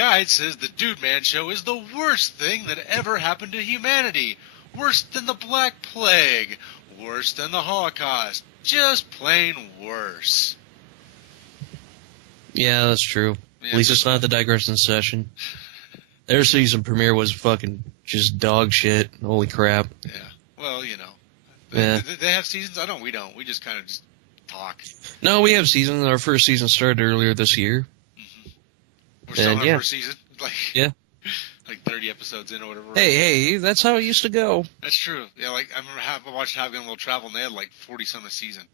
guide says the DudeMan show is the worst thing that ever happened to humanity. Worse than the Black Plague. Worse than the Holocaust. Just plain worse. Yeah, that's true. Yeah, At least it's not the digression session. Their season premiere was fucking just dog shit. Holy crap. Yeah. Well, you know. Yeah. They have seasons? I don't. We don't. We just kind of just talk. No, we have seasons. Our first season started earlier this year. Mm-hmm. We're still on our first season? Yeah. Like 30 episodes in or whatever. Hey, that's how it used to go. That's true. Yeah, like, I remember I watched Have Gun Will Travel, and they had like 40-some a season.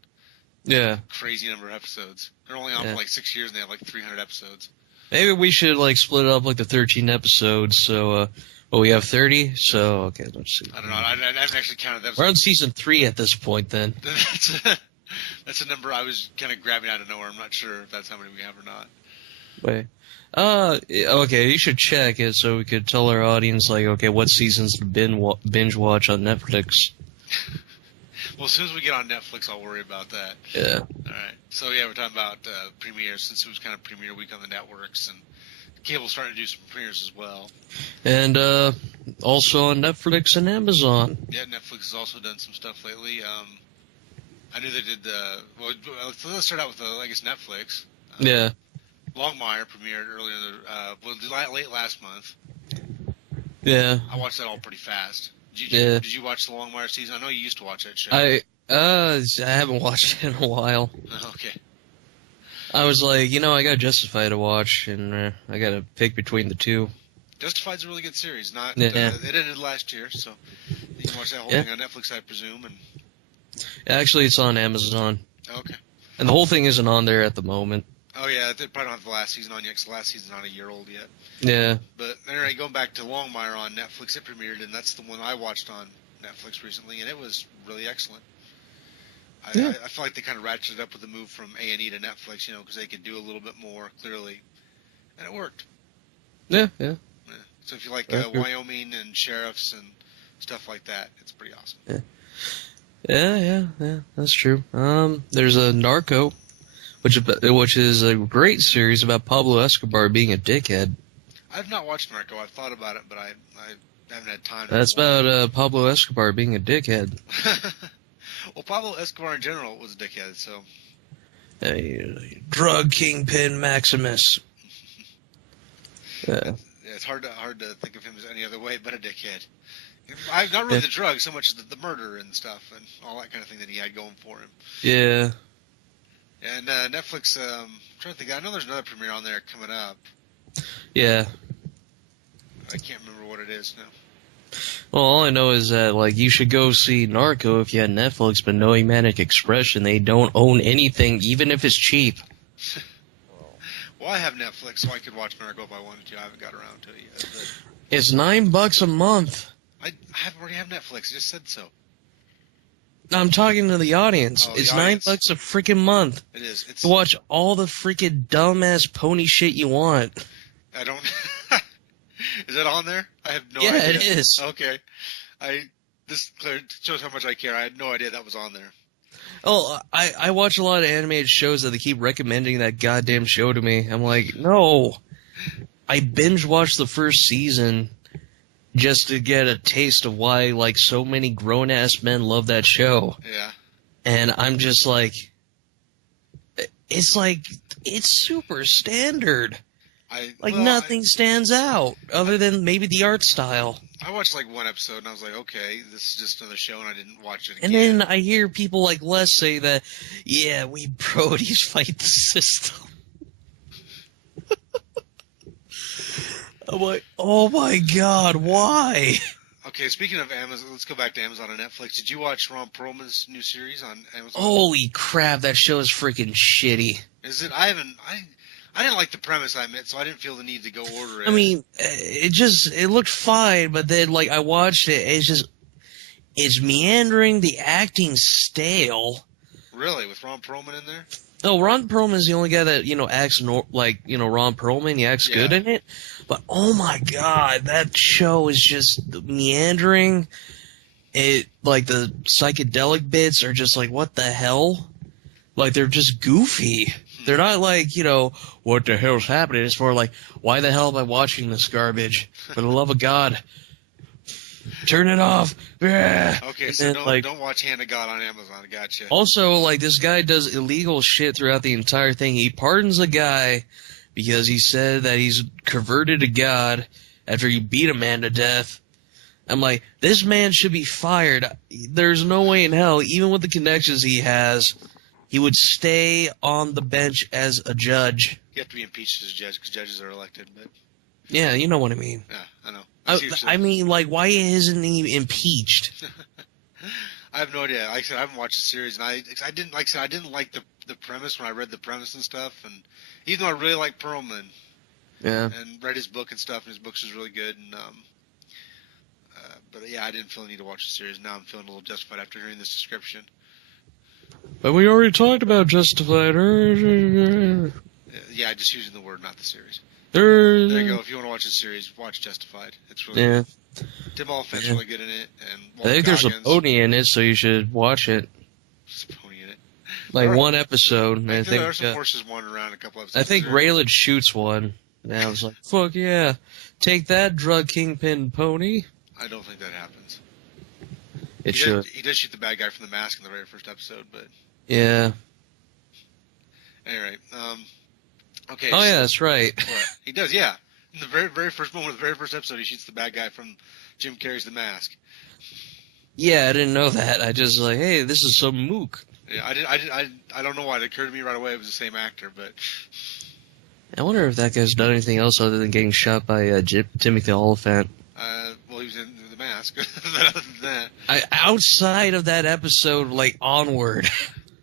Yeah. Crazy number of episodes. They're only on for like 6 years, and they have like 300 episodes. Maybe we should like split it up like the 13 episodes. So, we have 30. So, okay, let's see. I don't know. I haven't actually counted that. We're on season 3 at this point, then. That's a number I was kind of grabbing out of nowhere. I'm not sure if that's how many we have or not. Wait. Okay, you should check it so we could tell our audience, like, okay, what seasons to binge watch on Netflix. Well, as soon as we get on Netflix, I'll worry about that. Yeah. All right. So, yeah, we're talking about premieres, since it was kind of premiere week on the networks, and cable's starting to do some premieres as well. And also on Netflix and Amazon. Yeah, Netflix has also done some stuff lately. I knew they did well, let's start out with, I guess, Netflix. Yeah. Longmire premiered earlier, late last month. Yeah. I watched that all pretty fast. Did you watch the Longmire season? I know you used to watch that show. I haven't watched it in a while. Okay. I was like, I got Justified to watch, and I got to pick between the two. Justified's a really good series. Yeah. It ended last year, so you can watch that whole thing on Netflix, I presume. And actually, it's on Amazon. Okay. And the whole thing isn't on there at the moment. Oh, yeah, they probably don't have the last season on yet, because the last season's not a year old yet. Yeah. But anyway, going back to Longmire on Netflix, it premiered, and that's the one I watched on Netflix recently, and it was really excellent. I feel like they kind of ratcheted up with the move from A&E to Netflix, because they could do a little bit more clearly, and it worked. Yeah. So if you like Wyoming and sheriffs and stuff like that, it's pretty awesome. Yeah, that's true. There's a Narco, which is a great series about Pablo Escobar being a dickhead. I've not watched Narco. I've thought about it, but I haven't had time. That's about Pablo Escobar being a dickhead. Well, Pablo Escobar in general was a dickhead, so. Drug kingpin Maximus. Yeah, it's hard to think of him as any other way but a dickhead. Not really the drugs, so much as the murder and stuff and all that kind of thing that he had going for him. Yeah. And Netflix, I'm trying to think. I know there's another premiere on there coming up. Yeah. I can't remember what it is now. Well, all I know is that, you should go see Narco if you had Netflix, but knowing Manic Expression, they don't own anything, even if it's cheap. Well, I have Netflix, so I could watch Narco if I wanted to. I haven't got around to it yet. But it's $9 a month. I already have Netflix. I just said so. I'm talking to the audience. Oh, it's $9 a freaking month. It is. It's to watch all the freaking dumbass pony shit you want. I don't. Is that on there? I have no idea. Yeah, it is. Okay. This shows how much I care. I had no idea that was on there. Oh, I watch a lot of animated shows that they keep recommending that goddamn show to me. I'm like, no. I binge watched the first season just to get a taste of why, so many grown-ass men love that show. Yeah. And I'm just like, it's super standard. Nothing stands out other than maybe the art style. I watched one episode and I was like, okay, this is just another show, and I didn't watch it again. And then I hear people like Les say that, yeah, we Brodies fight the system. I'm like, oh my god, why? Okay, speaking of Amazon, let's go back to Amazon and Netflix. Did you watch Ron Perlman's new series on Amazon? Holy crap, that show is freaking shitty. Is it? I didn't like the premise, I admit, so I didn't feel the need to go order it. I mean, it looked fine, but then, I watched it, it's meandering, the acting's stale. Really? With Ron Perlman in there? No, Ron Perlman's the only guy that, acts Ron Perlman, he acts good in it. But, oh my god, that show is just meandering. The psychedelic bits are just what the hell? They're just goofy. They're not like, what the hell's happening? It's more like, why the hell am I watching this garbage? For the love of God. Turn it off. Yeah. Okay, so don't watch Hand of God on Amazon. Gotcha. Also, this guy does illegal shit throughout the entire thing. He pardons a guy because he said that he's converted to God after he beat a man to death. I'm like, this man should be fired. There's no way in hell, even with the connections he has, he would stay on the bench as a judge. You have to be impeached as a judge because judges are elected. But yeah, you know what I mean. Yeah, I know. I mean, why isn't he impeached? I have no idea. Like I said, I haven't watched the series, and I didn't like the premise when I read the premise and stuff. And even though I really like Perlman, and read his book and stuff, and his books was really good. And but yeah, I didn't feel the need to watch the series. Now I'm feeling a little justified after hearing this description. But we already talked about Justified. Yeah, just using the word, not the series. There you go. If you want to watch the series, watch Justified. It's really good. Tim Oliphant's really good in it. And Walter I think Goggins. there's a pony in it, so you should watch it. There's a pony in Like it. one episode. I think there are some horses wandering around a couple episodes. I think Raylan shoots one. And I was like, fuck yeah. Take that, drug kingpin pony. I don't think that happens. It should. He does shoot the bad guy from The Mask in the very first episode, but... Yeah. Anyway, okay. Oh, yeah, that's right. What? He does, yeah. In the very, very first moment of the very first episode, he shoots the bad guy from Jim Carrey's The Mask. Yeah, I didn't know that. I just like, hey, this is some mook. Yeah, I don't know why it occurred to me right away it was the same actor, but... I wonder if that guy's done anything else other than getting shot by Timothy Oliphant. Well, he was in The Mask. Other than that. Outside of that episode, onward.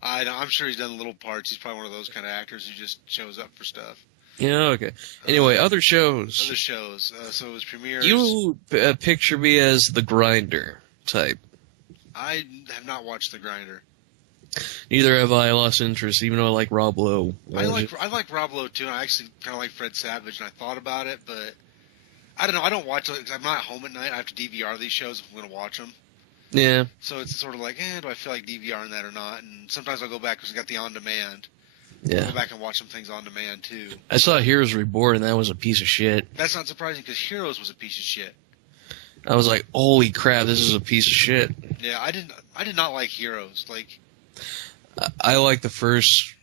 I'm sure he's done little parts. He's probably one of those kind of actors who just shows up for stuff. Yeah, okay. Anyway, other shows. So it was premieres. You picture me as the Grinder type. I have not watched The Grinder. Neither have I. Lost interest, even though I like Rob Lowe. I like Rob Lowe too, and I actually kind of like Fred Savage, and I thought about it, but I don't know. I don't watch it because I'm not home at night. I have to DVR these shows if I'm going to watch them. Yeah. So it's sort of like, do I feel like DVRing that or not? And sometimes I'll go back because I got the on-demand. Yeah. I'll go back and watch some things on demand too. I saw Heroes Reborn, and that was a piece of shit. That's not surprising because Heroes was a piece of shit. I was like, holy crap, this is a piece of shit. Yeah, I did not like Heroes. I like the first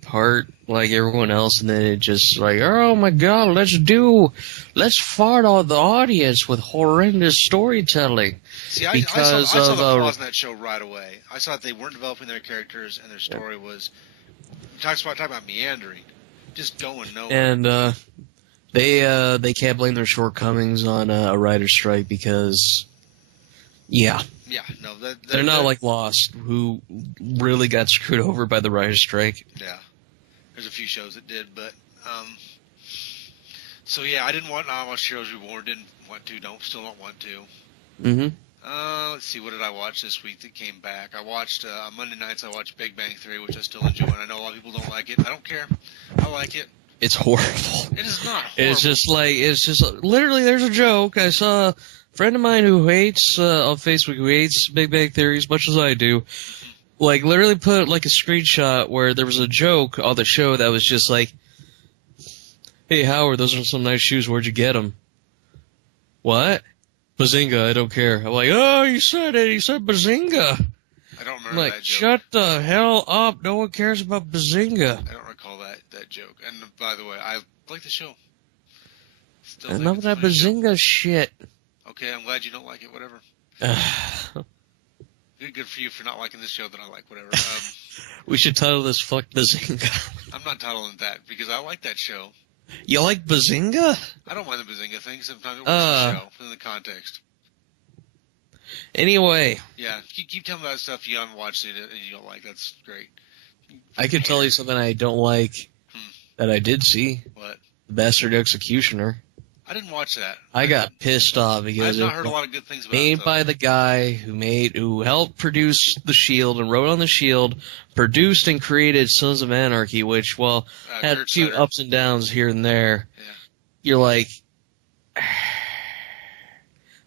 part like everyone else, and then it just oh my god, let's fart on the audience with horrendous storytelling. See, I saw the flaws in that show right away. I saw that they weren't developing their characters, and their story was talk about meandering, just going nowhere. And they can't blame their shortcomings on a writer's strike because, yeah, no, they're not like Lost, who really got screwed over by the writer's strike. Yeah. There's a few shows that did, but so yeah, I watch Heroes Reborn. Didn't want to. Still don't want to. Mm-hmm. Let's see, what did I watch this week that came back? I watched on Monday nights. I watched Big Bang Theory, which I still enjoy. And I know a lot of people don't like it. I don't care. I like it. It's horrible. It is not horrible. It's just literally. There's a joke. I saw a friend of mine who hates on Facebook who hates Big Bang Theory as much as I do. Literally put a screenshot where there was a joke on the show that was just like, "Hey Howard, those are some nice shoes. Where'd you get them?" What? Bazinga, I don't care. I'm like, oh, you said it. You said Bazinga. I don't remember that joke. Shut the hell up. No one cares about Bazinga. I don't recall that joke. And by the way, I like the show. Enough of that Bazinga shit. Okay, I'm glad you don't like it. Whatever. Good for you for not liking this show that I like. Whatever. We should title this "Fuck Bazinga." I'm not titling that because I like that show. You like Bazinga? I don't mind the Bazinga thing. Sometimes it works the show in the context. Anyway. Yeah, keep telling me about stuff you haven't watched it and you don't like. That's great. I could tell you something I don't like that I did see. What? The Bastard Executioner. I didn't watch that. I got pissed off because I've not heard a lot of good things about it. Made by the guy who helped produce The Shield and wrote on The Shield, produced and created Sons of Anarchy, which, had a few ups and downs here and there. Yeah. You're like,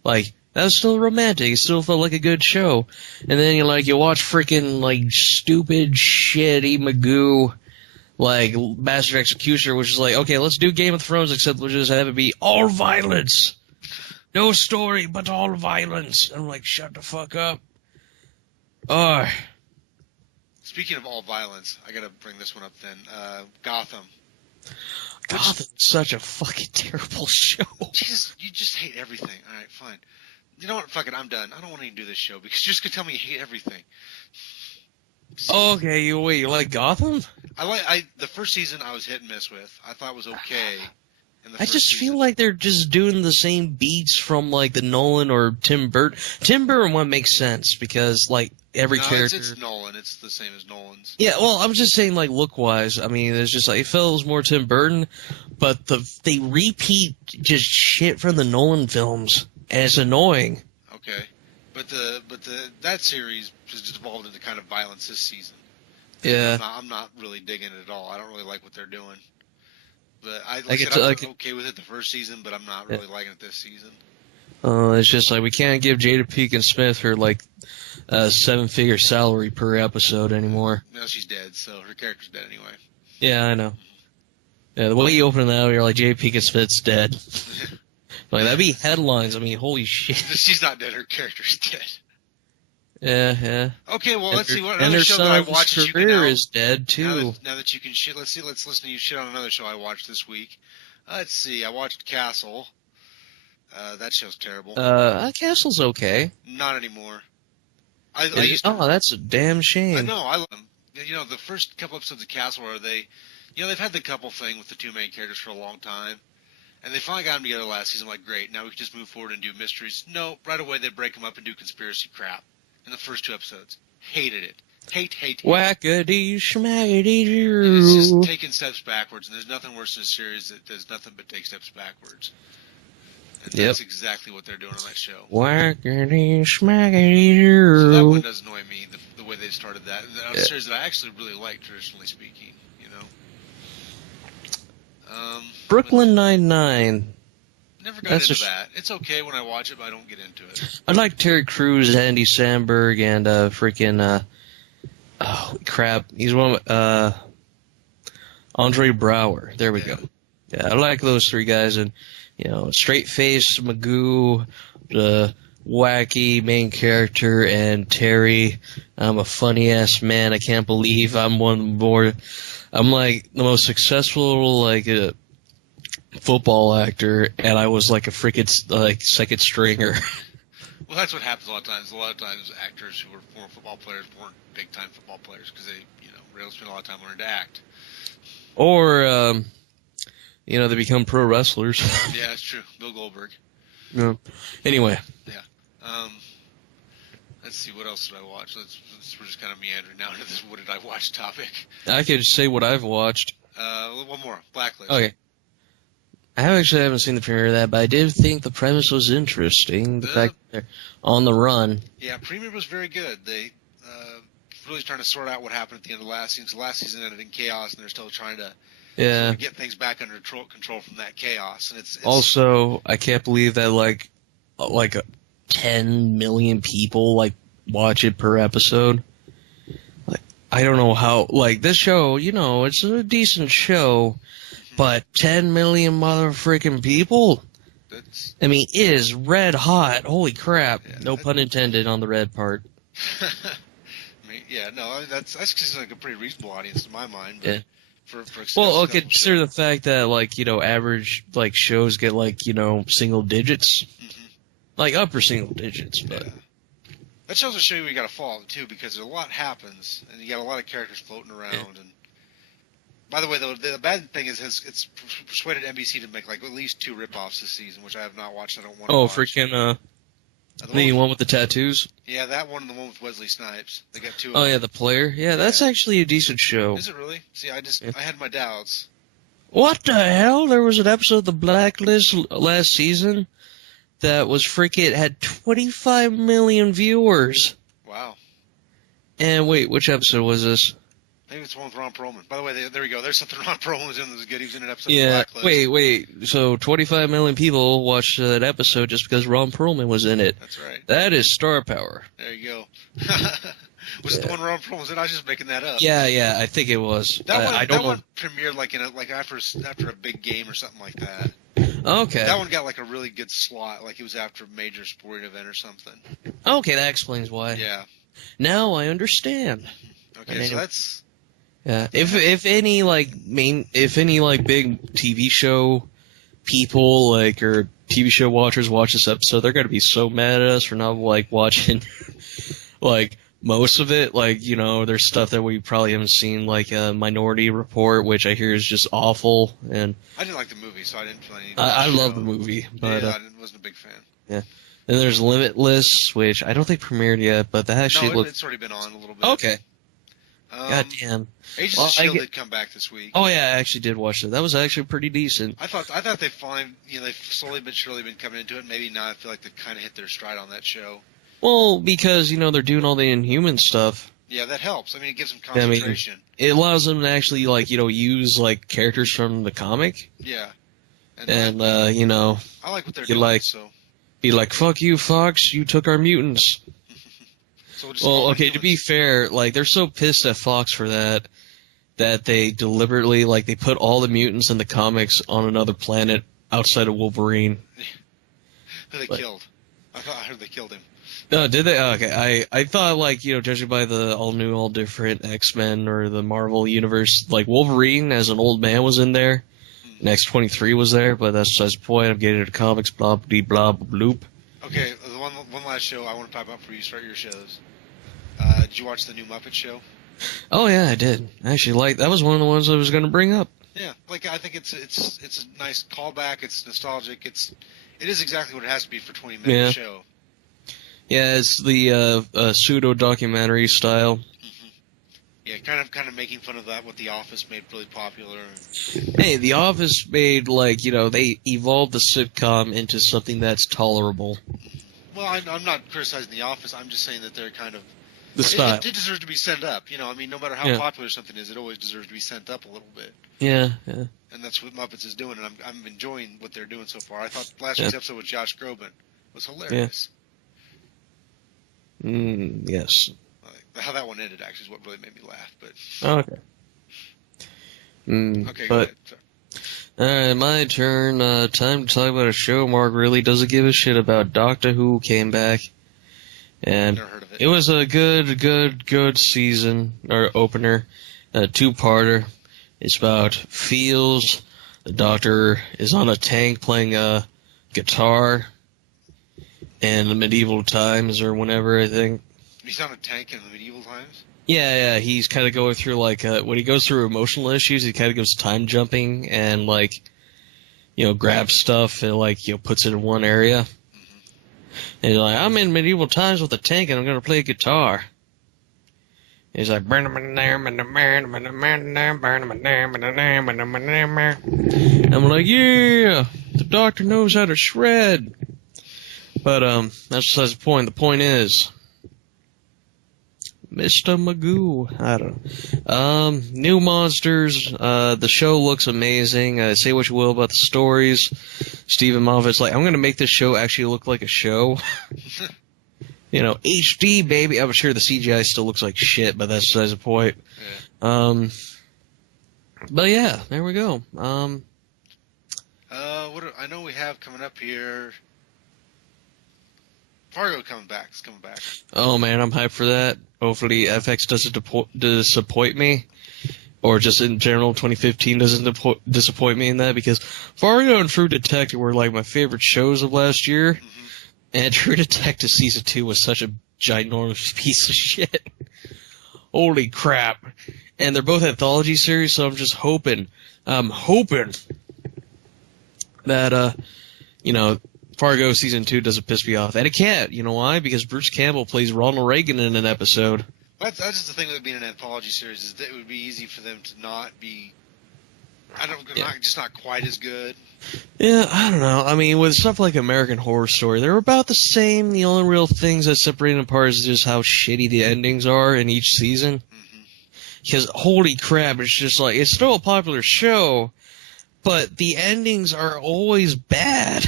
that was still romantic. It still felt like a good show. And then you watch freaking, stupid, shitty Magoo, like Master Executioner, which is like, okay, let's do Game of Thrones, except we'll just have it be all violence. No story, but all violence. I'm like, shut the fuck up. Oh. Speaking of all violence, I gotta bring this one up then. Gotham. Gotham's such a fucking terrible show. Jesus, you just hate everything. All right, fine. You know what? Fuck it, I'm done. I don't want to even do this show because you're just gonna tell me you hate everything. Okay, you like Gotham? The first season I was hit and miss with. I thought it was okay. I just feel like they're just doing the same beats from like the Nolan or Tim Burton. Tim Burton one makes sense because like every character. It's Nolan. It's the same as Nolan's. Yeah, well, I'm just saying like look wise. I mean, it's just like it feels more Tim Burton, but they repeat just shit from the Nolan films, and it's annoying. Okay, but that series has just evolved into kind of violence this season. Yeah, I'm not really digging it at all. I don't really like what they're doing. But I was okay with it the first season, but I'm not really liking it this season. It's just like we can't give Jada Pinkett Smith her like 7-figure salary per episode anymore. No, she's dead, so her character's dead anyway. Yeah, I know. Yeah, the way you open that, you're like Jada Pinkett Smith's dead. Like that'd be headlines. I mean, holy shit. She's not dead. Her character's dead. Yeah. Okay, well, let's see what another show that I watched. And her career is dead too. Now that you can shit, let's listen to you shit on another show I watched this week. Let's see, I watched Castle. That show's terrible. Castle's okay. Not anymore. That's a damn shame. I know. I love them. You know, the first couple episodes of Castle where they've had the couple thing with the two main characters for a long time. And they finally got them together last season. I'm like, great, now we can just move forward and do mysteries. No, right away they break them up and do conspiracy crap. In the first 2 episodes. Hated it. Hate. Whackity schmackity doo. It's just taking steps backwards, and there's nothing worse than a series that does nothing but take steps backwards. And that's exactly what they're doing on that show. Whackity schmackity doo. So that one does annoy me, the way they started that. And a series that I actually really like, traditionally speaking, you know. Brooklyn Nine-Nine. Never got into that. It's okay when I watch it, but I don't get into it. I like Terry Crews, Andy Samberg, and he's one Andre Braugher. There we go. Yeah, I like those 3 guys, and straight face Magoo, the wacky main character, and Terry. I'm a funny ass man. I can't believe I'm I'm like the most successful football actor, and I was like a freaking second stringer. Well, that's what happens a lot of times. A lot of times, actors who were former football players weren't big-time football players because they, really spend a lot of time learning to act. Or, they become pro wrestlers. Yeah, that's true. Bill Goldberg. Yeah. Anyway. Yeah. Let's see, what else did I watch? We're just kind of meandering now into this what did I watch topic. I could say what I've watched. One more. Blacklist. Okay. I haven't seen the premiere of that, but I did think the premise was interesting. The fact that they're on the run. Yeah, premiere was very good. They really trying to sort out what happened at the end of last season. Last season ended in chaos, and they're still trying to sort of get things back under control from that chaos. And it's also, I can't believe that like 10 million people watch it per episode. I don't know how. This show, it's a decent show. But 10 million motherfucking people? It is red hot. Holy crap. Yeah, no pun intended on the red part. That's just like a pretty reasonable audience in my mind. But consider the fact that, average, shows get, single digits. Mm-hmm. Upper single digits, but... Yeah. That shows a show you gotta follow, too, because a lot happens, and you got a lot of characters floating around, and... By the way, though, the bad thing is it's persuaded NBC to make at least 2 ripoffs this season, which I have not watched. I don't want to watch. Freaking the one with the tattoos? Yeah, that one and the one with Wesley Snipes. They got 2 of them. Oh, yeah, The Player? Yeah, that's actually a decent show. Is it really? See, I had my doubts. What the hell? There was an episode of The Blacklist last season that was had 25 million viewers. Wow. And wait, which episode was this? Maybe it's the one with Ron Perlman. By the way, there we go. There's something Ron Perlman was in that was good. He was in an episode of Blacklist. Wait. So 25 million people watched that episode just because Ron Perlman was in it. That's right. That is star power. There you go. Was it the one where Ron Perlman was in? I was just making that up. Yeah, I think it was. I don't know. One premiered like after a big game or something like that. Okay. That one got like a really good slot, like it was after a major sporting event or something. Okay, that explains why. Yeah. Now I understand. Okay, so that's. Yeah, if any big TV show people or TV show watchers watch this episode, they're gonna be so mad at us for not watching most of it. There's stuff that we probably haven't seen, like Minority Report, which I hear is just awful. And I didn't like the movie, so I didn't feel any. I love the movie, but I wasn't a big fan. Yeah. Then there's Limitless, which I don't think premiered yet, but that actually it's already been on a little bit. Okay. God damn. Agents of S.H.I.E.L.D. did come back this week. Oh yeah, I actually did watch it. That was actually pretty decent. I thought they've slowly but surely been coming into it. Maybe now I feel like they've kind of hit their stride on that show. Well, because they're doing all the Inhuman stuff. Yeah, that helps. I mean, it gives them concentration. It allows them to actually use characters from the comimic. Yeah. And I like what they're doing. So. Be like, fuck you, Fox. You took our mutants. Well, okay, to be fair, they're so pissed at Fox for that they deliberately, they put all the mutants in the comics on another planet outside of Wolverine. Who they killed. I heard they killed him. No, did they? Oh, okay. I thought, judging by the all-new, all-different X-Men or the Marvel Universe, Wolverine as an old man was in there, and X-23 was there, but that's besides the point. I'm getting into comics, blah, blah, blah, bloop. Okay, one last show I want to talk about before you start your shows. Did you watch the new Muppet Show? Oh yeah, I did. I actually that was one of the ones I was going to bring up. Yeah, I think it's a nice callback. It's nostalgic. It is exactly what it has to be for 20-minute show. Yeah, it's the pseudo documentary style. Mm-hmm. Yeah, kind of making fun of that. What The Office made really popular. Hey, The Office made they evolved the sitcom into something that's tolerable. Well, I'm not criticizing The Office. I'm just saying that they're kind of. The style. It deserves to be sent up. No matter how popular something is, it always deserves to be sent up a little bit. Yeah. And that's what Muppets is doing, and I'm enjoying what they're doing so far. I thought last week's episode with Josh Groban was hilarious. Yeah. Yes. How that one ended actually is what really made me laugh. But okay. Okay. But go ahead. all right, my turn. Time to talk about a show Mark really doesn't give a shit about. Doctor Who came back. And never heard of it. It was a good season, or opener, two-parter. It's about feels. The Doctor is on a tank playing a guitar in the medieval times, or whenever, I think. He's on a tank in the medieval times? Yeah, he's kind of going through, when he goes through emotional issues, he kind of goes time jumping and, grabs stuff and, puts it in one area. And he's like, I'm in medieval times with a tank and I'm going to play a guitar. He's like, I'm like, yeah, the Doctor knows how to shred. But, that's besides the point. The point is, Mr. Magoo, I don't know. New monsters, the show looks amazing. Say what you will about the stories. Stephen Moffat's like, I'm gonna make this show actually look like a show. HD, baby. I'm sure the CGI still looks like shit, but that's besides the point. Yeah. But yeah, there we go. What I know we have coming up here. Fargo coming back. It's coming back. Oh man, I'm hyped for that. Hopefully FX doesn't disappoint me. Or just in general, 2015 doesn't disappoint me in that, because Fargo and True Detective were my favorite shows of last year. Mm-hmm. And True Detective Season 2 was such a ginormous piece of shit. Holy crap. And they're both anthology series, so I'm just hoping that, Fargo Season 2 doesn't piss me off. And it can't. You know why? Because Bruce Campbell plays Ronald Reagan in an episode. That's just the thing with being an anthology series, is that it would be easy for them to not be... not quite as good. Yeah, I don't know. I mean, with stuff like American Horror Story, they're about the same. The only real things that separate them apart is just how shitty the endings are in each season. Mm-hmm. Because, holy crap, it's just it's still a popular show, but the endings are always bad.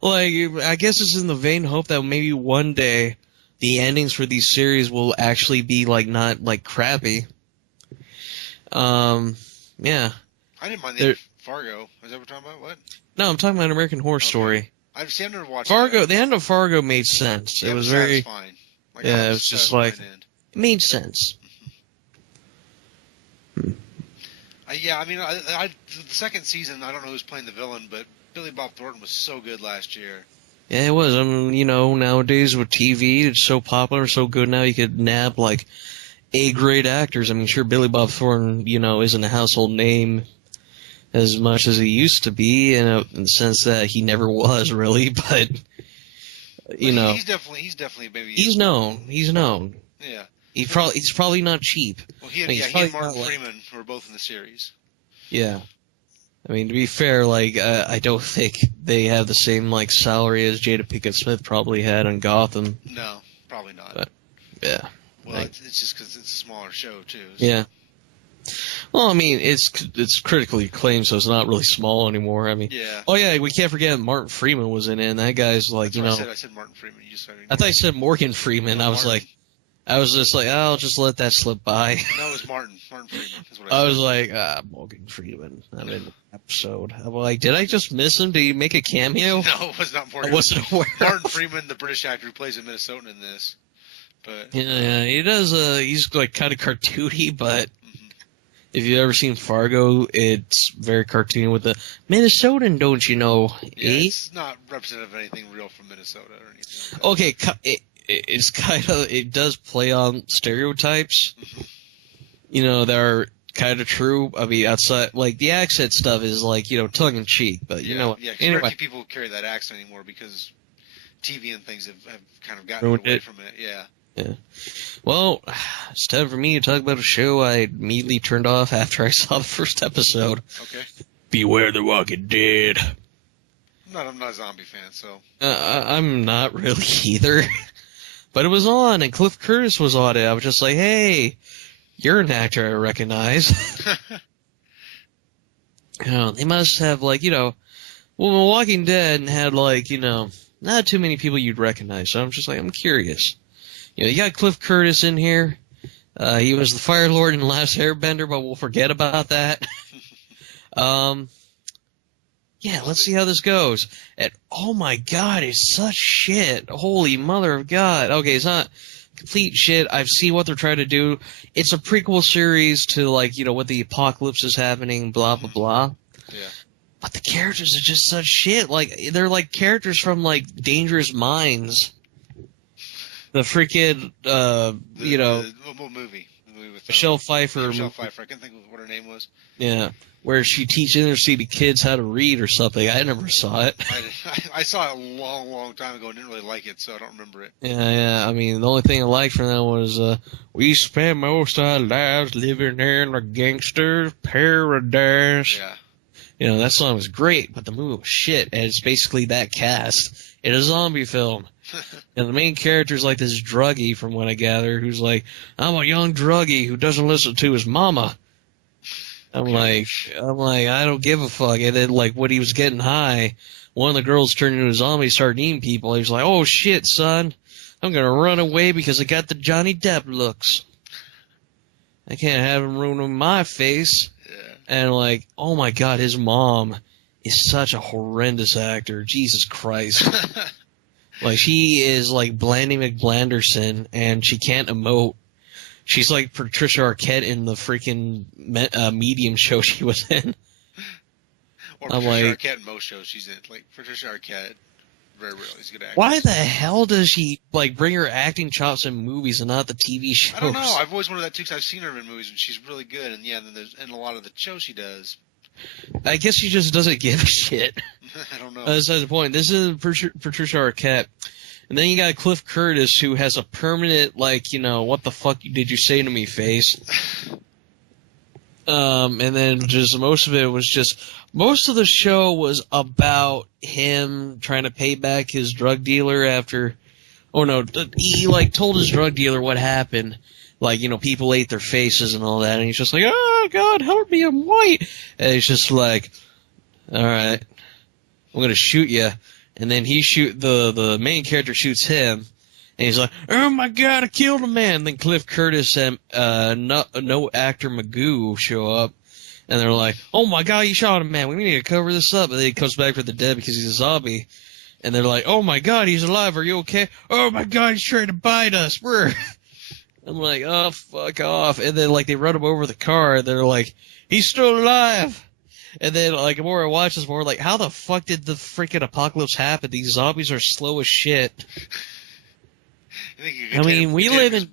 I guess it's in the vain hope that maybe one day the endings for these series will actually be like not like crappy. Yeah. I didn't mind the end of Fargo. Is that what we're talking about? What? No, I'm talking about American Horror Story. I've never watched Fargo. that. The end of Fargo made sense. Yeah, it was very satisfying. Like, yeah, it was just like end. It made sense. Yeah, I mean, the second season, I don't know who's playing the villain, but Billy Bob Thornton was so good last year. Yeah, it was. I mean, you know, nowadays with TV, it's so popular, so good now, you could nab, like, A-grade actors. I mean, sure, Billy Bob Thornton, you know, isn't a household name as much as he used to be, in the sense that he never was, really, but, you know. He's definitely maybe... He's known. Yeah. He's probably not cheap. Well, he and Martin Freeman were both in the series. Yeah. I mean, to be fair, like, I don't think they have the same, like, salary as Jada Pinkett Smith probably had on Gotham. No, probably not. But, yeah. Well, it's just because it's a smaller show, too. So. Yeah. Well, I mean, it's critically acclaimed, so it's not really small anymore. I mean, yeah. Oh, yeah, we can't forget Martin Freeman was in it, and that guy's, like, That's I said Martin Freeman. You just started I thought you said Morgan Freeman. I was just like, I'll just let that slip by. No, it was Martin. Martin Freeman is what I was like, Morgan Freeman. I'm in the episode. I'm like, did I just miss him? Did he make a cameo? No, it was not Morgan. I wasn't aware. Martin Freeman, the British actor who plays a Minnesotan in this. But yeah, he does. He's like kind of cartoony, but if you've ever seen Fargo, it's very cartoony with the Minnesotan, don't you know? Yeah, it's not representative of anything real from Minnesota or anything. Okay, it's kind of, it does play on stereotypes, you know, that are kind of true. I mean, outside, like, the accent stuff is, like, you know, tongue-in-cheek, but, you know. Yeah, anyway. very few people carry that accent anymore because TV and things have kind of gotten away from it, Yeah. Well, it's time for me to talk about a show I immediately turned off after I saw the first episode. Okay. Beware the Walking Dead. I'm not a zombie fan, so. I'm not really either. But it was on, and Cliff Curtis was on it. I was just like, hey, you're an actor I recognize. You know, they must have, like, you know, well, The Walking Dead had, like, you know, not too many people you'd recognize. So I'm just like, I'm curious. You know, you got Cliff Curtis in here. He was the Fire Lord in The Last Airbender, but we'll forget about that. Yeah, let's see how this goes. And, oh my god, it's such shit. Holy mother of God. Okay, it's not complete shit. I've seen what they're trying to do. It's a prequel series to, like, you know, what the apocalypse is happening, blah, blah, blah. Yeah. But the characters are just such shit. Like, they're like characters from, like, Dangerous Minds. The freaking, you know... What movie? The movie with Michelle Pfeiffer. Michelle Pfeiffer. I can't think of what her name was. Yeah. Where she teaches inner city kids how to read or something. I never saw it. I saw it a long, long time ago and didn't really like it, so I don't remember it. Yeah. I mean, the only thing I liked from that was, we spend most of our lives living in a gangster's paradise. Yeah. You know, that song was great, but the movie was shit, and it's basically that cast in a zombie film. And the main character is like this druggie, from what I gather, who's like, I'm a young druggie who doesn't listen to his mama. I'm like, I don't give a fuck. And then, like, when he was getting high, one of the girls turned into a zombie, started eating people. He was like, oh shit, son, I'm gonna run away because I got the Johnny Depp looks. I can't have him ruining my face. Yeah. And, like, oh my god, his mom is such a horrendous actor. Jesus Christ. Like, she is like Blandy McBlanderson, and she can't emote. She's like Patricia Arquette in the freaking Medium show she was in. Or Patricia Arquette in most shows she's in. Like, Patricia Arquette, very rarely is a good actress. Why the hell does she, like, bring her acting chops in movies and not the TV shows? I don't know. I've always wanted that too, because I've seen her in movies, and she's really good. And yeah, then there's in a lot of the shows she does. I guess she just doesn't give a shit. I don't know. That's the point. This is Patricia Arquette. And then you got Cliff Curtis, who has a permanent, like, you know, what the fuck did you say to me face. And then just most of it was just, most of the show was about him trying to pay back his drug dealer after, oh no, he, like, told his drug dealer what happened. Like, you know, people ate their faces and all that, and he's just like, oh God, help me, I'm white. And he's just like, alright, I'm gonna shoot you. And then the main character shoots him, And he's like, "Oh my God, I killed a man!" And then Cliff Curtis and no actor Magoo show up, and they're like, "Oh my God, you shot a man! We need to cover this up." And then he comes back for the dead because he's a zombie. And they're like, "Oh my God, he's alive! Are you okay?" "Oh my God, he's trying to bite us!" Brr. I'm like, "Oh, fuck off!" And then like they run him over the car, and they're like, "He's still alive!" And then like the more I watch this, more like, how the fuck did the freaking apocalypse happen? These zombies are slow as shit. I mean, we live in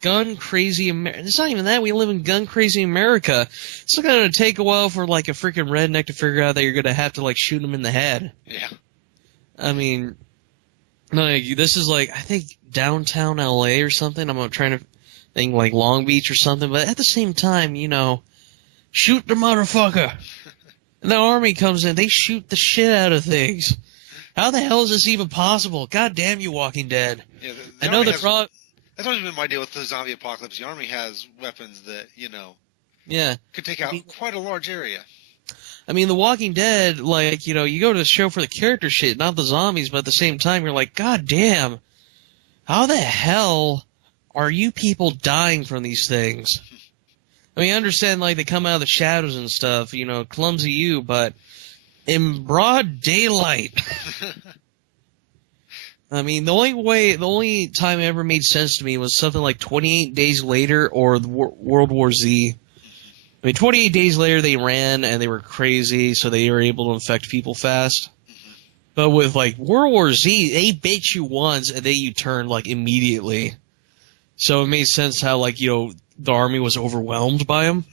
gun crazy America. It's not even that. We live in gun crazy America. It's not going to take a while for like a freaking redneck to figure out that you're going to have to like shoot him in the head. Yeah. I mean, like this is like I think downtown LA or something. I'm trying to think like Long Beach or something. But at the same time, you know, shoot the motherfucker. And the army comes in. They shoot the shit out of things. How the hell is this even possible? God damn you, Walking Dead. Yeah, I know the problem. That's always been my deal with the zombie apocalypse. The army has weapons that, you know, could take out quite a large area. I mean, The Walking Dead, like, you know, you go to the show for the character shit, not the zombies, but at the same time, you're like, God damn, how the hell are you people dying from these things? I mean, I understand, like, they come out of the shadows and stuff, you know, clumsy you, but in broad daylight. I mean, the only time it ever made sense to me was something like 28 Days Later or World War Z. I mean, 28 Days Later they ran and they were crazy, so they were able to infect people fast. But with, like, World War Z, they bait you once and then you turn, like, immediately. So it made sense how, like, you know, the army was overwhelmed by them.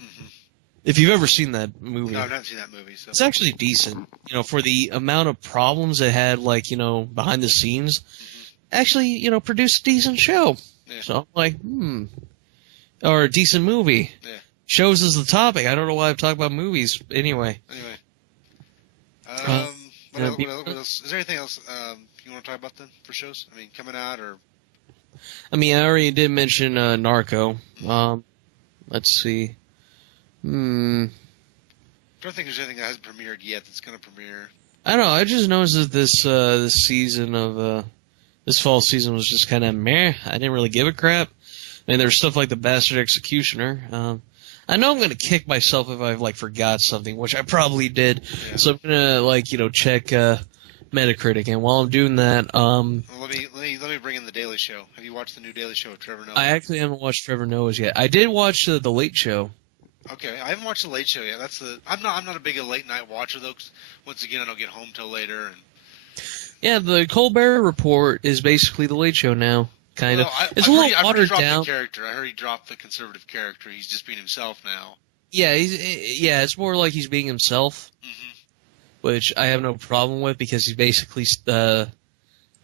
If you've ever seen that movie. No, I've not seen that movie. So. It's actually decent. You know, for the amount of problems it had, like, you know, behind the scenes, actually, you know, produced a decent show. Yeah. So I'm like, or a decent movie. Yeah. Shows is the topic. I don't know why I've talked about movies. Anyway. What else? Is there anything else you want to talk about then for shows? I mean, coming out or? I mean, I already did mention Narco. Let's see. I don't think there's anything that hasn't premiered yet that's going to premiere. I don't know. I just noticed that this season of this fall season was just kind of meh. I didn't really give a crap. I mean, there's stuff like The Bastard Executioner. I know I'm going to kick myself if I've like forgot something, which I probably did. Yeah. So I'm going to like, you know, check Metacritic, and while I'm doing that, well, let me bring in The Daily Show. Have you watched the new Daily Show with Trevor Noah? I actually haven't watched Trevor Noah's yet. I did watch The Late Show. Okay, I haven't watched The Late Show yet. I'm not a big late night watcher though, 'cause once again I don't get home till later. And yeah, the Colbert Report is basically The Late Show now, kind of. It's a little watered down. I heard he dropped the conservative character. He's just being himself now. Yeah, it's more like he's being himself, which I have no problem with because he's basically the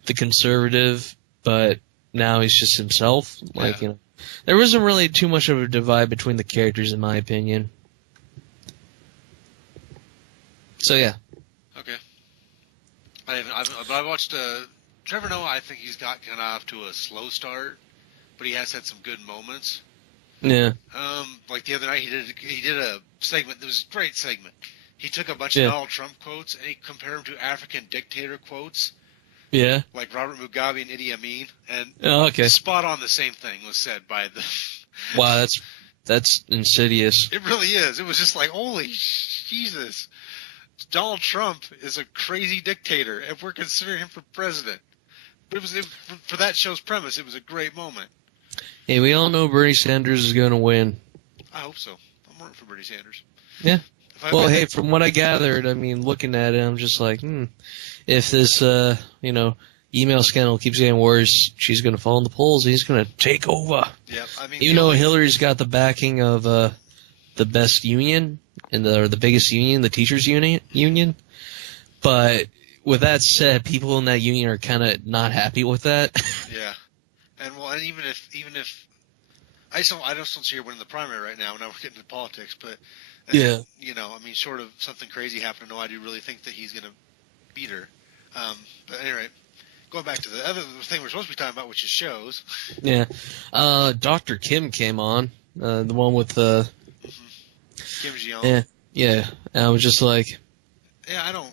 conservative, but now he's just himself. Like, you know. There wasn't really too much of a divide between the characters, in my opinion. So, yeah. Okay. I watched Trevor Noah. I think he's got kind of off to a slow start, but he has had some good moments. Yeah. Like the other night, he did a segment that was a great segment. He took a bunch of Donald Trump quotes and he compared them to African dictator quotes. Yeah. Like Robert Mugabe and Idi Amin, and spot on the same thing was said by the. Wow, that's insidious. It really is. It was just like, holy Jesus, Donald Trump is a crazy dictator, and we're considering him for president. But for that show's premise, it was a great moment. Hey, we all know Bernie Sanders is going to win. I hope so. I'm rooting for Bernie Sanders. Yeah. Well, hey, from what I gathered, I mean, looking at it, I'm just like, if this, you know, email scandal keeps getting worse, she's going to fall in the polls and he's going to take over. Yeah, I mean, even though Hillary's got the backing of the best union or the biggest union, the teachers union. But with that said, people in that union are kind of not happy with that. Yeah, and even if I just don't see her winning the primary right now. Now we're getting into politics, but. Yeah. You know, I mean, short of something crazy happening, no, I do really think that he's going to beat her. But anyway, going back to the other thing we're supposed to be talking about, which is shows. Yeah. Dr. Kim came on, the one with Kim Ji-young. Yeah. And I was just like. Yeah,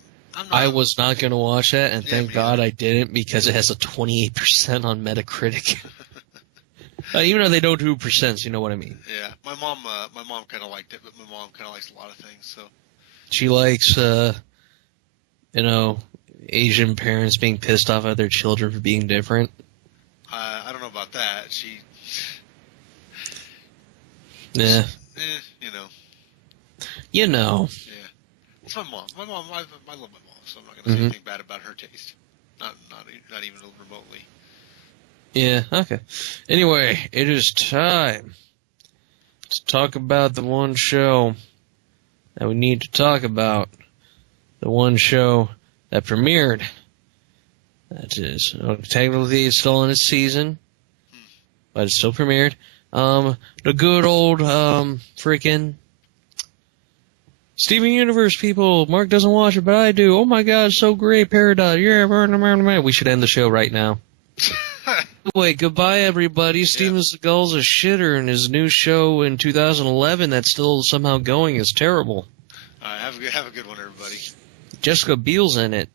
I was not going to watch that, and thank God either. I didn't, because it has a 28% on Metacritic. Even though they don't do percents, you know what I mean. Yeah, my mom kind of liked it, but my mom kind of likes a lot of things. So she likes, Asian parents being pissed off at their children for being different. I don't know about that. Yeah. Yeah. It's my mom. I love my mom, so I'm not going to say anything bad about her taste. Not even remotely. Yeah, okay. Anyway, it is time to talk about the one show that we need to talk about. The one show that premiered. That is, technically it's still in its season, but it's still premiered. The good old, freaking Steven Universe people. Mark doesn't watch it, but I do. Oh my god, it's so great. Paradise. Yeah, we should end the show right now. Wait, goodbye everybody. Yeah. Steven Seagal's a shitter, and his new show in 2011 that's still somehow going is terrible. Have a good one, everybody. Jessica Biel's in it.